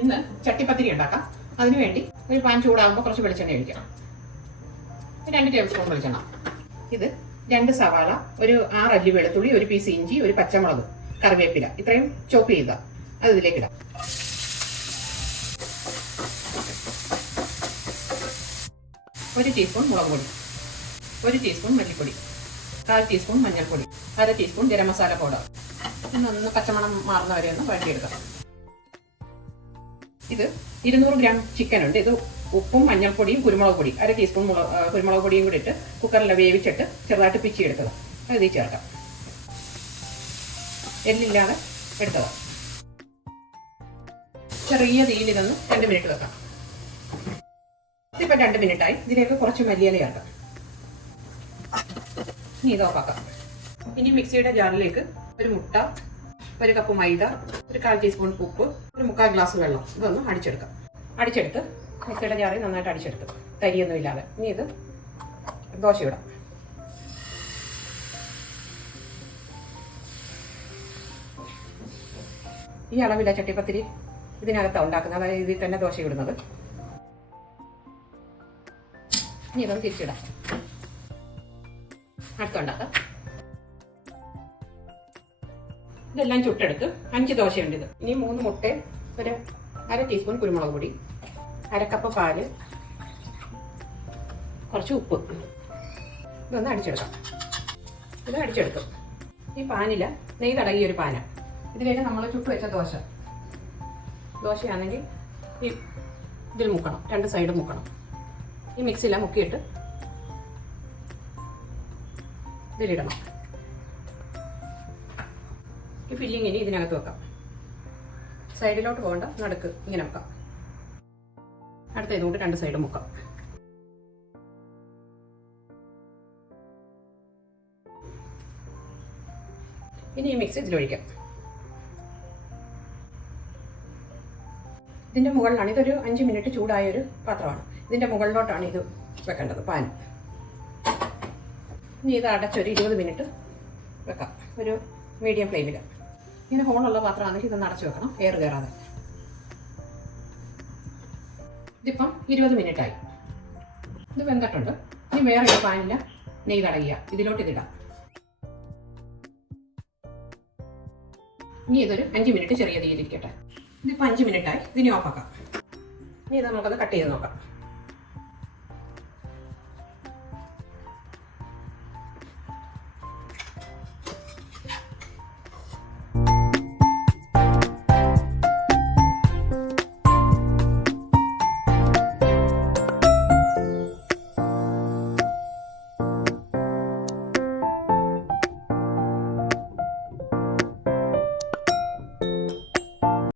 ഇന്ന് ചട്ടിപ്പത്തിരി ഉണ്ടാക്കാം. അതിനുവേണ്ടി ഒരു പാൻ ചൂടാകുമ്പോൾ കുറച്ച് വെളിച്ചെണ്ണ ഒഴിക്കണം. രണ്ട് ടേബിൾ സ്പൂൺ വെളിച്ചെണ്ണ. ഇത് രണ്ട് സവാള ഒരു ആറ് അല്ലി വെളുത്തുള്ളി ഒരു പീസ് ഇഞ്ചി ഒരു പച്ചമുളക് കറിവേപ്പില. ഇത്രയും ചോപ്പ് ചെയ്യുക. അത് ഇതിലേക്ക് ഇടാം. ഒരു ടീസ്പൂൺ മുളക് പൊടി. ഒരു ടീസ്പൂൺ മല്ലിപ്പൊടി. കാൽ ടീസ്പൂൺ മഞ്ഞൾപ്പൊടി. അര ടീസ്പൂൺ ഗരം മസാല പൗഡർ. ഇന്നൊന്ന് പച്ചമണം മാറുന്നവരെ ഒന്ന് വഴറ്റിയെടുക്കാം. ഇത് ഇരുന്നൂറ് ഗ്രാം ചിക്കൻ ഉണ്ട്. ഇത് ഉപ്പും മഞ്ഞൾപ്പൊടിയും കുരുമുളക് പൊടിയും അര ടീസ്പൂൺ കുരുമുളക് പൊടിയും കൂടി ഇട്ട് കുക്കറിൽ വേവിച്ചിട്ട് ചെറുതായിട്ട് പിച്ചി എടുത്തത്. അത് ഇതിൽ ചേർക്കാം. എല്ലില്ലാതെ എടുത്തത്. ചെറിയ തീയിൽ ഇതൊന്ന് രണ്ട് മിനിറ്റ് വെക്കാം. ഇപ്പം രണ്ട് മിനിറ്റായി ഇതിലേക്ക് കുറച്ച് മല്ലിയില ചേർക്കാം. ഇനി ഇത് ഓഫാക്കാം ഇനി മിക്സിയുടെ ജാറിലേക്ക് ഒരു മുട്ട ഒരു കപ്പ് മൈദ ഒരു കാൽ ടീസ്പൂൺ ഉപ്പ് ഒരു മുക്കാൽ ഗ്ലാസ് വെള്ളം. ഇതൊന്ന് അടിച്ചെടുക്കാം. അടിച്ചെടുത്ത് മിക്സിയുടെ ജാറിൽ നന്നായിട്ട് അടിച്ചെടുത്ത്. തരിയൊന്നും ഇല്ലാതെ. ഇനി ഇത് ദോശ ഇടാം. ഈ അളവില്ല ചട്ടിപ്പത്തിരി ഇതിനകത്താണ് ഉണ്ടാക്കുന്നത്. അതായത് ഇതിൽ തന്നെ ദോശ ഇടുന്നത്. ഇനി ഇതൊന്ന് തിരിച്ചിടാം. അടുത്തുണ്ടാക്കാം ഇതെല്ലാം ചുട്ടെടുത്ത് അഞ്ച് ദോശയുണ്ട് ഇത്. ഇനി മൂന്ന് മുട്ട ഒരു അര ടീസ്പൂൺ കുരുമുളക് പൊടി അരക്കപ്പ് പാൽ കുറച്ച് ഉപ്പ്. ഇതൊന്ന് അടിച്ചെടുക്കാം. ഇത് അടിച്ചെടുത്തു. ഈ പാനില നെയ് തടകിയ ഒരു പാന. ഇതിലേക്ക് നമ്മൾ ചുട്ട് വെച്ച ദോശ. ദോശയാണെങ്കിൽ ഈ ഇതിൽ മുക്കണം രണ്ട് സൈഡ് മുക്കണം. ഈ മിക്സിയിലാണ് മുക്കിയിട്ട് ഇതിലിടണം. ഈ ഫില്ലിങ് ഇനി ഇതിനകത്ത് വെക്കാം. സൈഡിലോട്ട് പോകണ്ട നടുക്ക് ഇങ്ങനെ വെക്കാം. അടുത്ത ഇതുകൊണ്ട് രണ്ട് സൈഡും മുക്കാം ഇനി ഈ മിക്സ് ഇതിലൊഴിക്കാം. ഇതിന്റെ മുകളിലാണ് ഇതൊരു അഞ്ച് മിനിറ്റ് ചൂടായ ഒരു പാത്രമാണ്. ഇതിന്റെ മുകളിലോട്ടാണ് ഇത് വെക്കേണ്ടത് പാൻ. ഇനി ഇത് അടച്ചൊരു ഇരുപത് മിനിറ്റ് വെക്കാം. ഒരു മീഡിയം ഫ്ലെയിമിൽ ഇങ്ങനെ ഹോളുള്ള പാത്രമാണെങ്കിൽ ഇതൊന്ന് അടച്ചു വെക്കണം. എയർ കയറാതെ ഇതിപ്പം ഇരുപത് മിനിറ്റായി. ഇത് വെന്തിട്ടുണ്ട്. ഇനി വേറെ ഒരു പാനില്ല നെയ്യ് തടയുക ഇതിലോട്ട് ഇതിടാം ഇനി ഇതൊരു അഞ്ച് മിനിറ്റ് ചെറിയ തീയിലിരിക്കട്ടെ ഇതിപ്പോൾ അഞ്ച് മിനിറ്റായി. ഇതിനി ഓഫാക്കാം. ഇനി ഇത് നമുക്കത് കട്ട് ചെയ്ത് നോക്കാം.